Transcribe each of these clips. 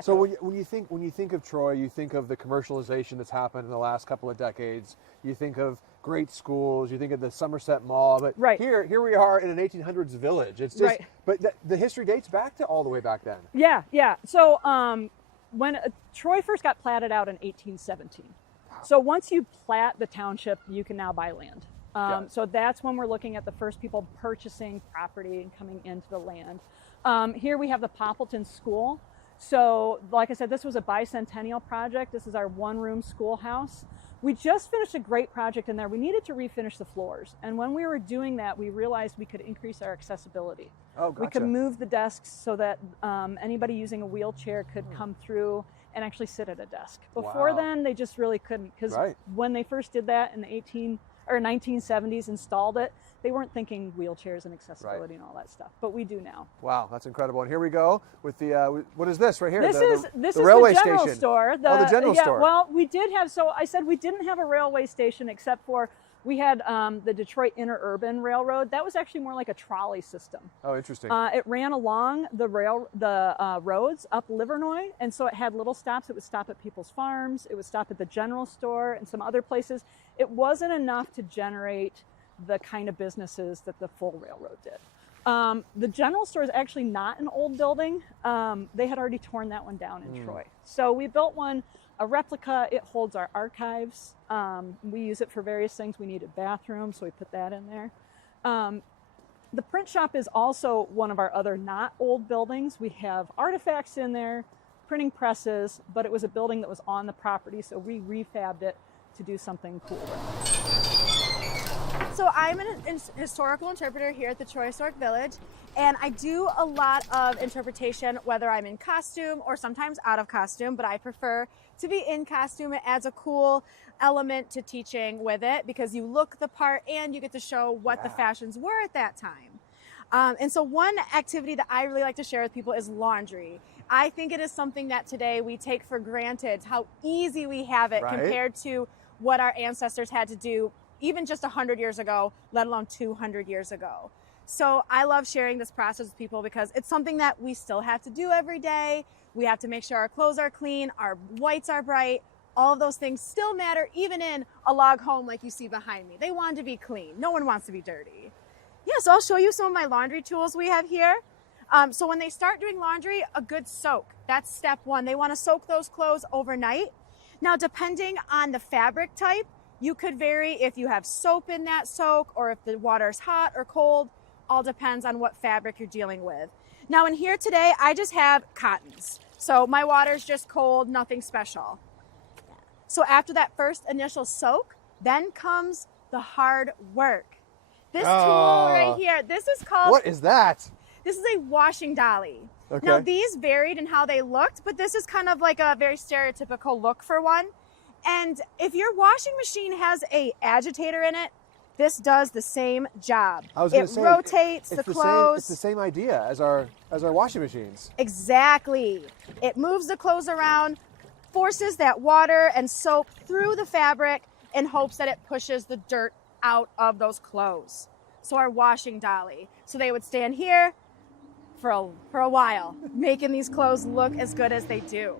got So to. when you think of Troy, you think of the commercialization that's happened in the last couple of decades. You think of great schools. You think of the Somerset Mall. But Right. here we are in an 1800s village. It's just, Right. but the history dates back to all the way back then. Yeah. So when Troy first got platted out in 1817. So once you plat the township, you can now buy land. So that's when we're looking at the first people purchasing property and coming into the land. Here we have the Poppleton School. So like I said, this was a bicentennial project. This is our one-room schoolhouse. We just finished a great project in there. We needed to refinish the floors. And when we were doing that, we realized we could increase our accessibility. Oh, gotcha. We could move the desks so that anybody using a wheelchair could come through and actually sit at a desk. Before then, they just really couldn't, because when they first did that in the 1970s, installed it, they weren't thinking wheelchairs and accessibility and all that stuff. But we do now. Wow, that's incredible. And here we go with the, what is this right here? This is the railway the general station. store. The general store. Well, we did have, so I said we didn't have a railway station except for we had the Detroit Interurban Railroad. That was actually more like a trolley system. Oh, interesting. It ran along the roads up Livernois, and so it had little stops. It would stop at people's farms. It would stop at the general store and some other places. It wasn't enough to generate the kind of businesses that the full railroad did. The general store is actually not an old building. They had already torn that one down in Troy. So we built one, a replica. It holds our archives. We use it for various things. We needed bathrooms, so we put that in there. The print shop is also one of our other not old buildings. We have artifacts in there, printing presses, but it was a building that was on the property, so we refabbed it to do something cool with it. So I'm an historical interpreter here at the Troy Historic Village, and I do a lot of interpretation, whether I'm in costume or sometimes out of costume, but I prefer to be in costume. It adds a cool element to teaching with it because you look the part and you get to show what the fashions were at that time. And so one activity that I really like to share with people is laundry. I think it is something that today we take for granted, how easy we have it compared to what our ancestors had to do even just 100 years ago, let alone 200 years ago. So I love sharing this process with people because it's something that we still have to do every day. We have to make sure our clothes are clean, our whites are bright. All of those things still matter, even in a log home like you see behind me. They want to be clean. No one wants to be dirty. Yeah, so I'll show you some of my laundry tools we have here. So when they start doing laundry, a good soak. That's step one. They want to soak those clothes overnight. Now, depending on the fabric type, you could vary if you have soap in that soak or if the water's hot or cold. All depends on what fabric you're dealing with. Now in here today, I just have cottons. So my water's just cold, nothing special. So after that first initial soak, then comes the hard work. This tool right here, this is called... What is that? This is a washing dolly. Okay. Now these varied in how they looked, but this is kind of like a very stereotypical look for one. And if your washing machine has a agitator in it, this does the same job. It rotates the clothes. It's the same idea as our washing machines. Exactly. It moves the clothes around, forces that water and soap through the fabric in hopes that it pushes the dirt out of those clothes. So our washing dolly. So they would stand here for a while, making these clothes look as good as they do.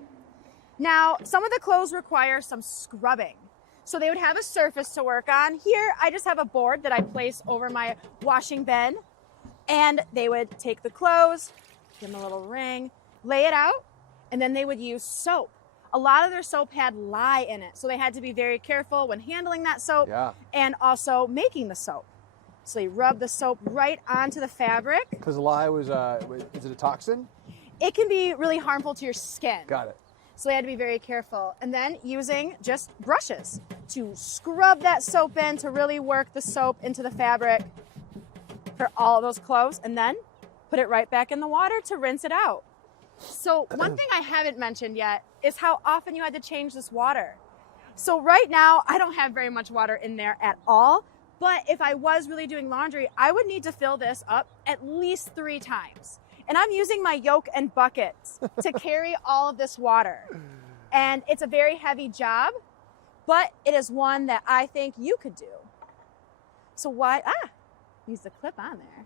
Now, some of the clothes require some scrubbing. So they would have a surface to work on. Here, I just have a board that I place over my washing bin. And they would take the clothes, give them a little ring, lay it out, and then they would use soap. A lot of their soap had lye in it. So they had to be very careful when handling that soap and also making the soap. So they rub the soap right onto the fabric. Because lye was, is it a toxin? It can be really harmful to your skin. Got it. So they had to be very careful. And then using just brushes to scrub that soap in to really work the soap into the fabric for all of those clothes, and then put it right back in the water to rinse it out. So one thing I haven't mentioned yet is how often you had to change this water. So right now, I don't have very much water in there at all, but if I was really doing laundry, I would need to fill this up at least 3 times. And I'm using my yoke and buckets to carry all of this water. And it's a very heavy job, but it is one that I think you could do. So use the clip on there.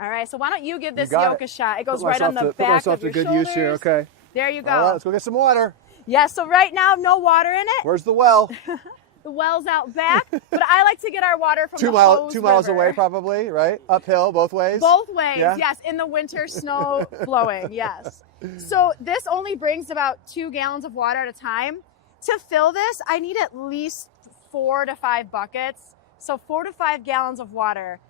All right, so why don't you give this yoke a shot? It goes right on the back of your shoulders. Use here, okay. There you go. All right, let's go get some water. Yeah, so right now, no water in it. Where's the well? The well's out back, but I like to get our water from 2 miles away, probably, right? Uphill, both ways? Both ways, yeah? Yes. In the winter, snow blowing, yes. So this only brings about 2 gallons of water at a time. To fill this, I need at least 4 to 5 buckets. So 4 to 5 gallons of water.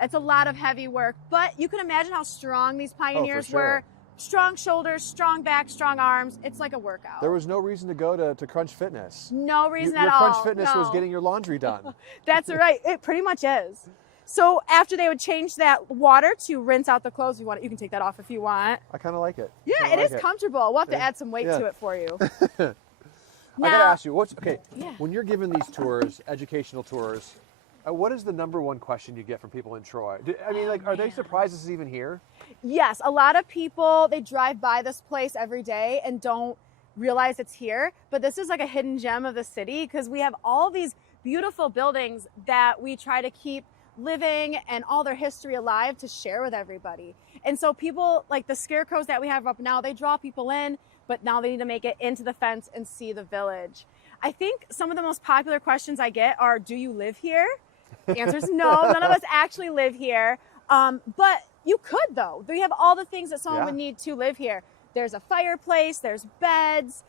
It's a lot of heavy work, but you can imagine how strong these pioneers were. Strong shoulders, strong back, strong arms. It's like a workout. There was no reason to go to Crunch Fitness. No reason at your all. Crunch Fitness was getting your laundry done. That's right. It pretty much is. So after they would change that water to rinse out the clothes, you can take that off if you want. I kind of like it. Yeah, it is comfortable. We'll have to add some weight to it for you. I gotta ask you, when you're giving these tours, educational tours, what is the #1 question you get from people in Troy? I mean, are they surprised this is even here? Yes, a lot of people, they drive by this place every day and don't realize it's here. But this is like a hidden gem of the city because we have all these beautiful buildings that we try to keep living and all their history alive to share with everybody. And so people, like the scarecrows that we have up now, they draw people in, but now they need to make it into the fence and see the village. I think some of the most popular questions I get are, do you live here? The answer is no, none of us actually live here. But you could though. We have all the things that someone would need to live here. There's a fireplace, there's beds.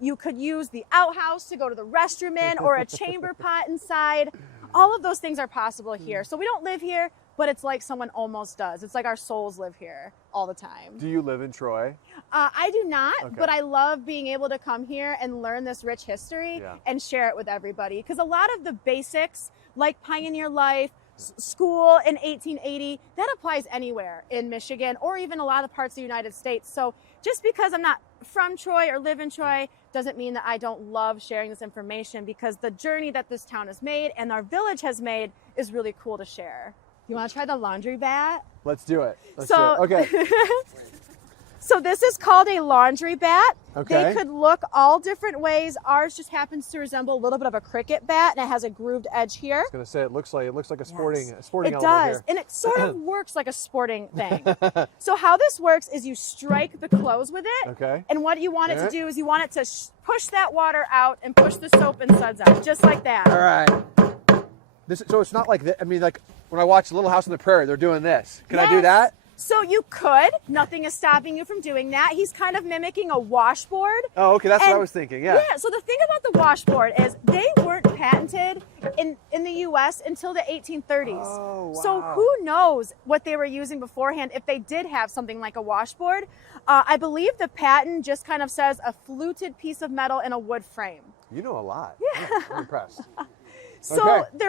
You could use the outhouse to go to the restroom in or a chamber pot inside. All of those things are possible here. So we don't live here, but it's like someone almost does. It's like our souls live here all the time. Do you live in Troy? I do not, but I love being able to come here and learn this rich history and share it with everybody. Because a lot of the basics, like pioneer life, school in 1880, that applies anywhere in Michigan or even a lot of parts of the United States. So just because I'm not from Troy or live in Troy doesn't mean that I don't love sharing this information, because the journey that this town has made and our village has made is really cool to share. You want to try the laundry bat? Let's do it. Okay. So this is called a laundry bat. Okay. They could look all different ways. Ours just happens to resemble a little bit of a cricket bat, and it has a grooved edge here. I was going to say it looks like a sporting element. It does, and it sort of works like a sporting thing. So how this works is you strike the clothes with it. Okay. And what you want it to do is you want it to push that water out and push the soap and suds out, just like that. All right. So it's not like that. I mean, like when I watch Little House on the Prairie, they're doing this. Can I do that? So you could. Nothing is stopping you from doing that. He's kind of mimicking a washboard. Oh, okay. That's what I was thinking. Yeah. Yeah. So the thing about the washboard is they weren't patented in the U.S. until the 1830s. Oh, wow. So who knows what they were using beforehand if they did have something like a washboard. I believe the patent just kind of says a fluted piece of metal in a wood frame. You know a lot. Yeah. I'm impressed. So they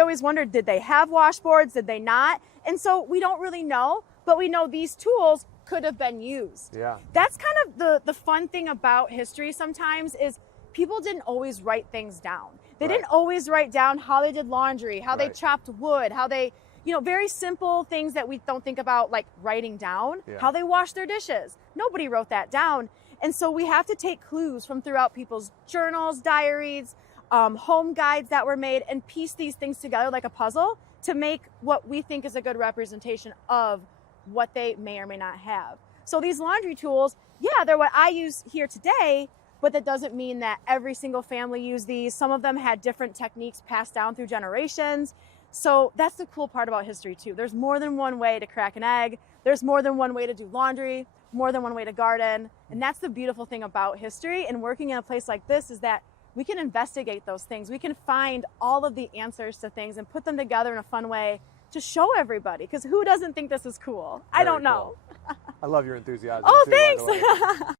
always wondered, did they have washboards? Did they not? And so we don't really know, but we know these tools could have been used. Yeah. That's kind of the fun thing about history sometimes is people didn't always write things down. They didn't always write down how they did laundry, how they chopped wood, how they, very simple things that we don't think about like writing down, how they washed their dishes. Nobody wrote that down. And so we have to take clues from throughout people's journals, diaries, home guides that were made and piece these things together like a puzzle to make what we think is a good representation of what they may or may not have. So these laundry tools, they're what I use here today, but that doesn't mean that every single family used these. Some of them had different techniques passed down through generations. So that's the cool part about history too. There's more than one way to crack an egg. There's more than one way to do laundry, more than one way to garden. And that's the beautiful thing about history and working in a place like this is that we can investigate those things. We can find all of the answers to things and put them together in a fun way to show everybody. Because who doesn't think this is cool? I don't know. Cool. I love your enthusiasm. Oh, too, thanks.